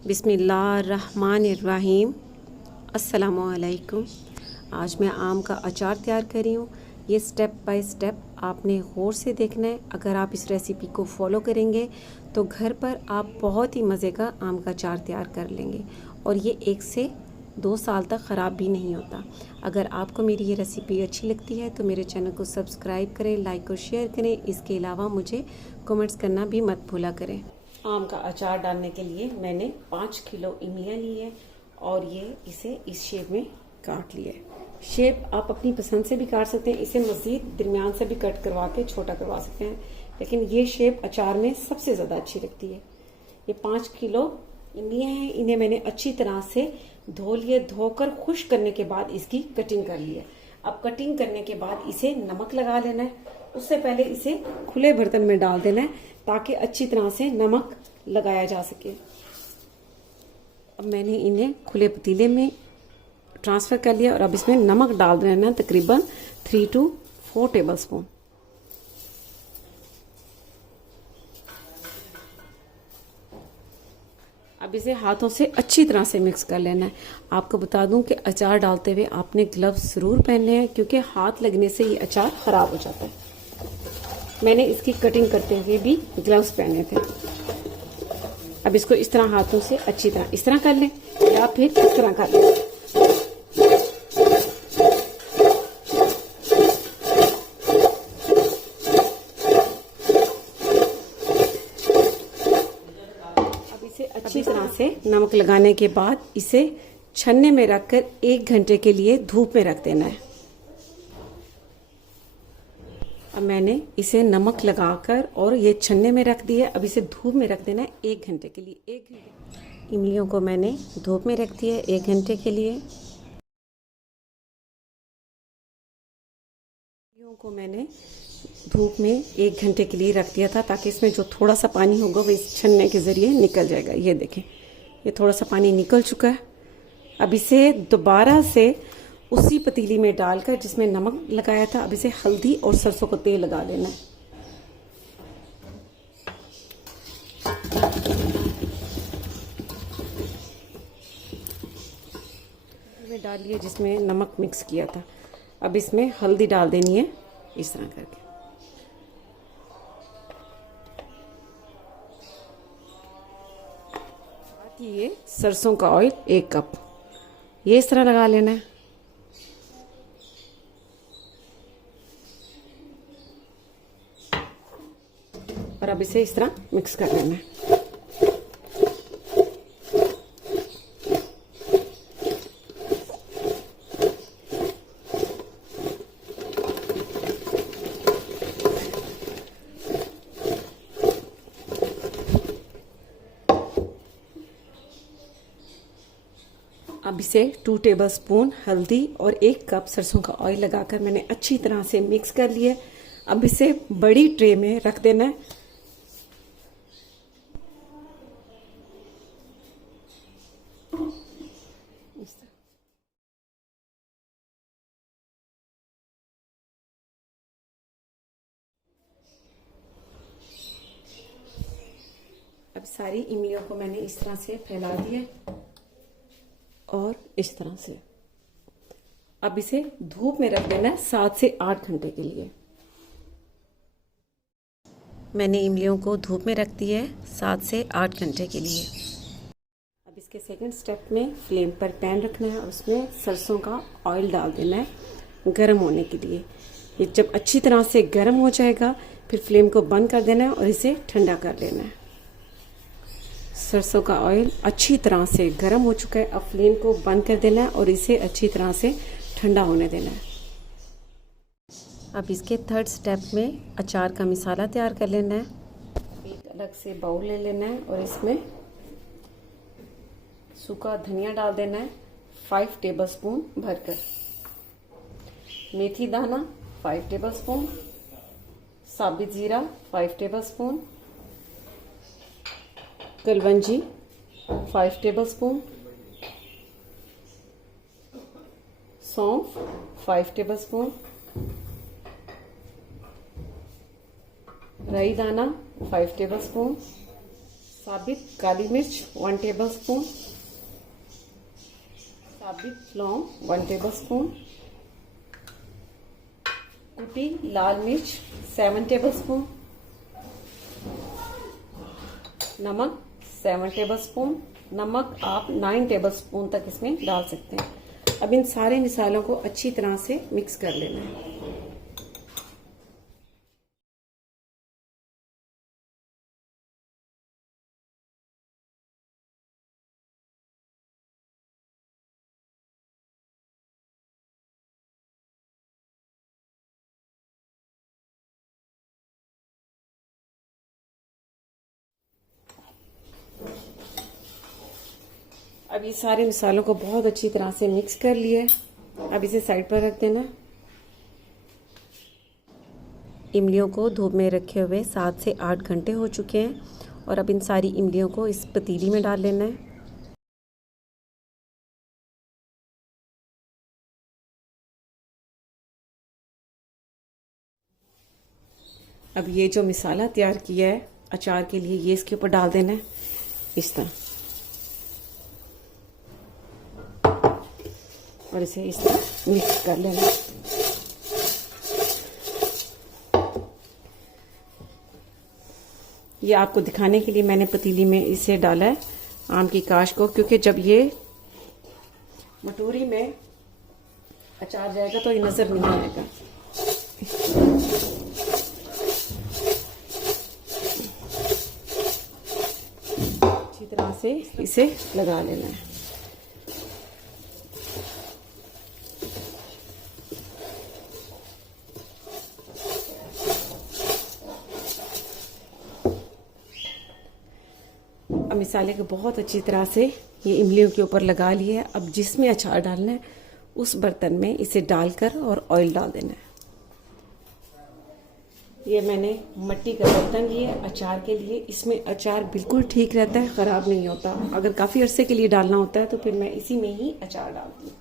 बिस्मिल्लाहिर्रहमानिर्रहीम। अस्सलामुअलैकुम। आज मैं आम का अचार तैयार कर रही हूँ। ये स्टेप बाय स्टेप आपने गौर से देखना है। अगर आप इस रेसिपी को फॉलो करेंगे तो घर पर आप बहुत ही मज़े का आम का अचार तैयार कर लेंगे और ये 1 से 2 साल तक ख़राब भी नहीं होता। अगर आपको मेरी ये रेसिपी अच्छी लगती है तो मेरे चैनल को सब्सक्राइब करें, लाइक और शेयर करें। इसके अलावा मुझे कमेंट्स करना भी मत भूला करें। आम का अचार डालने के लिए मैंने 5 किलो इमलियाँ ली है और ये इसे इस शेप में काट लिया है। शेप आप अपनी पसंद से भी काट सकते हैं, इसे मज़ीद दरमियान से भी कट करवा के छोटा करवा सकते हैं, लेकिन ये शेप अचार में सबसे ज़्यादा अच्छी लगती है। ये 5 किलो इमलियाँ हैं, इन्हें मैंने अच्छी तरह से धो लिए। धोकर खुश करने के बाद इसकी कटिंग कर ली है। अब कटिंग करने के बाद इसे नमक लगा लेना है। उससे पहले इसे खुले बर्तन में डाल देना है ताकि अच्छी तरह से नमक लगाया जा सके। अब मैंने इन्हें खुले पतीले में ट्रांसफ़र कर लिया और अब इसमें नमक डाल देना है तकरीबन 3 to 4 टेबल स्पून। अब इसे हाथों से अच्छी तरह से मिक्स कर लेना है। आपको बता दूं कि अचार डालते हुए आपने ग्लव्स ज़रूर पहनने हैं क्योंकि हाथ लगने से ये अचार ख़राब हो जाता है। मैंने इसकी कटिंग करते हुए भी ग्लव्स पहने थे। अब इसको इस तरह हाथों से अच्छी तरह इस तरह कर लें या फिर इस तरह कर लें। अब इसे अच्छी तरह से नमक लगाने के बाद इसे छन्ने में रखकर 1 घंटे के लिए धूप में रख देना है। अब मैंने इसे नमक लगाकर और ये छन्ने में रख दिया। अब इसे धूप में रख देना है 1 घंटे के लिए। 1 घंटे इमलियों को मैंने धूप में रख दिया 1 घंटे के लिए। इमलियों को मैंने धूप में 1 घंटे के लिए रख दिया था ताकि इसमें जो थोड़ा सा पानी होगा वो इस छन्ने के ज़रिए निकल जाएगा। ये देखें, ये थोड़ा सा पानी निकल चुका है। अब इसे दोबारा से उसी पतीली में डालकर जिसमें नमक लगाया था, अब इसे हल्दी और सरसों का तेल लगा लेना है। में डाल लिया जिसमें नमक मिक्स किया था। अब इसमें हल्दी डाल देनी है इस तरह करके। ये सरसों का ऑयल 1 कप, ये इस तरह लगा लेना है। और अब इसे इस तरह मिक्स कर लेना है। अब इसे 2 टेबल स्पून हल्दी और 1 कप सरसों का ऑयल लगाकर मैंने अच्छी तरह से मिक्स कर लिया। अब इसे बड़ी ट्रे में रख देना है। अब सारी इमलियों को मैंने इस तरह से फैला दिया और इस तरह से। अब इसे धूप में रख देना है 7 से 8 घंटे के लिए। मैंने इमलियों को धूप में रख दिया है 7 से 8 घंटे के लिए। अब इसके सेकंड स्टेप में फ्लेम पर पैन रखना है और उसमें सरसों का ऑयल डाल देना है गर्म होने के लिए। ये जब अच्छी तरह से गर्म हो जाएगा फिर फ्लेम को बंद कर देना है और इसे ठंडा कर लेना है। सरसों का ऑयल अच्छी तरह से गर्म हो चुका है। अब फ्लेम को बंद कर देना है और इसे अच्छी तरह से ठंडा होने देना है। अब इसके थर्ड स्टेप में अचार का मसाला तैयार कर लेना है। एक अलग से बाउल ले लेना है और इसमें सूखा धनिया डाल देना है 5 टेबल स्पून भरकर, मेथी दाना 5 टेबल स्पून, साबित जीरा 5 table spoon, kalonji 5 table spoon, सौंफ 5 टेबल स्पून, राई दाना 5 टेबल स्पून, साबित काली मिर्च 1 टेबलस्पून, साबित लौंग 1 टेबलस्पून, कुटी लाल मिर्च 7 टेबलस्पून, नमक 7 टेबलस्पून। नमक आप 9 टेबलस्पून तक इसमें डाल सकते हैं। अब इन सारे मसालों को अच्छी तरह से मिक्स कर लेना है। अब ये सारे मसालों को बहुत अच्छी तरह से मिक्स कर लिया है। अब इसे साइड पर रख देना। इमलियों को धूप में रखे हुए 7 से 8 घंटे हो चुके हैं और अब इन सारी इमलियों को इस पतीली में डाल लेना है। अब ये जो मसाला तैयार किया है अचार के लिए, ये इसके ऊपर डाल देना है इस तरह, और इसे इस तरह मिक्स कर लेना है। ये आपको दिखाने के लिए मैंने पतीली में इसे डाला है आम की काश को, क्योंकि जब ये मटोरी में अचार जाएगा तो ये नजर नहीं आएगा। अच्छी तरह से इसे लगा लेना है। अब मसाले को बहुत अच्छी तरह से ये इमलियों के ऊपर लगा लिया है। अब जिसमें अचार डालना है उस बर्तन में इसे डालकर और ऑयल डाल देना है। ये मैंने मिट्टी का बर्तन लिया अचार के लिए। इसमें अचार बिल्कुल ठीक रहता है, ख़राब नहीं होता। अगर काफ़ी अरसे के लिए डालना होता है तो फिर मैं इसी में ही अचार डालती हूँ।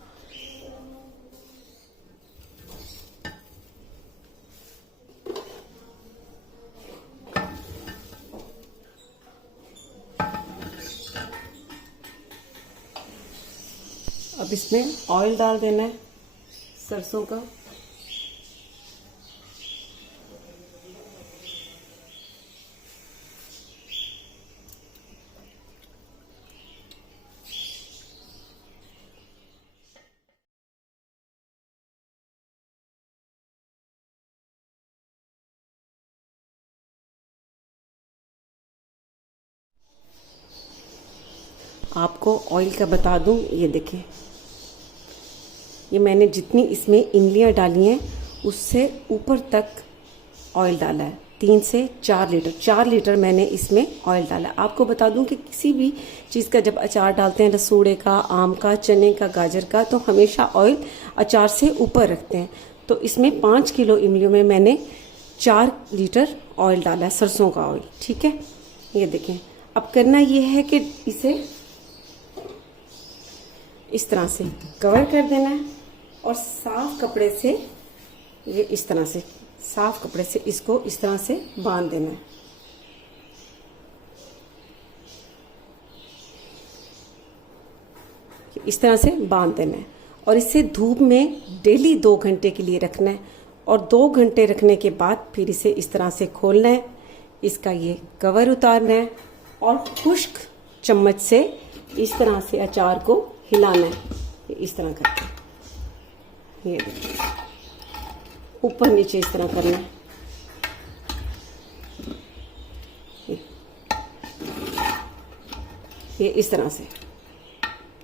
अब इसमें ऑयल डाल देना है सरसों का। आपको ऑयल का बता दूं, ये देखें, ये मैंने जितनी इसमें इमलियाँ डाली हैं उससे ऊपर तक ऑयल डाला है। 3 से 4 लीटर, 4 लीटर मैंने इसमें ऑयल डाला है। आपको बता दूं कि किसी भी चीज़ का जब अचार डालते हैं, रसूड़े का, आम का, चने का, गाजर का, तो हमेशा ऑयल अचार से ऊपर रखते हैं। तो इसमें 5 किलो इमलियों में मैंने 4 लीटर ऑयल डाला है, सरसों का ऑयल। ठीक है, ये देखें। अब करना ये है कि इसे इस तरह से कवर कर देना है और साफ कपड़े से, ये इस तरह से साफ कपड़े से इसको इस तरह से बांध देना है। इस तरह से बांध देना है और इसे धूप में डेली 2 घंटे के लिए रखना है। और 2 घंटे रखने के बाद फिर इसे इस तरह से खोलना है, इसका ये कवर उतारना है और खुश्क चम्मच से इस तरह से अचार को हिलाना है। इस तरह करके, ये देखिए, ऊपर नीचे इस तरह करना है। ये इस तरह से,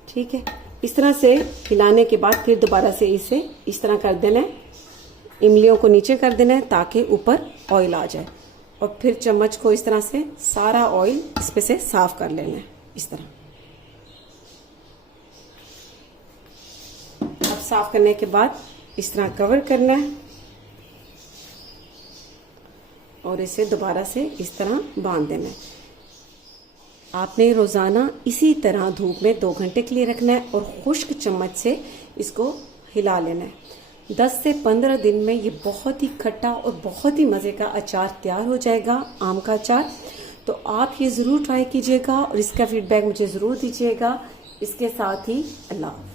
ठीक है। इस तरह से हिलाने के बाद फिर दोबारा से इसे इस तरह कर देना है, इमलियों को नीचे कर देना है ताकि ऊपर ऑयल आ जाए। और फिर चम्मच को इस तरह से सारा ऑयल इस पे से साफ कर लेना है, इस तरह। अब साफ करने के बाद इस तरह कवर करना है और इसे दोबारा से इस तरह बांध देना है। आपने रोजाना इसी तरह धूप में 2 घंटे के लिए रखना है और खुश्क चम्मच से इसको हिला लेना है। 10 से 15 दिन में ये बहुत ही खट्टा और बहुत ही मज़े का अचार तैयार हो जाएगा, आम का अचार। तो आप ये ज़रूर ट्राई कीजिएगा और इसका फीडबैक मुझे ज़रूर दीजिएगा। इसके साथ ही अल्लाह।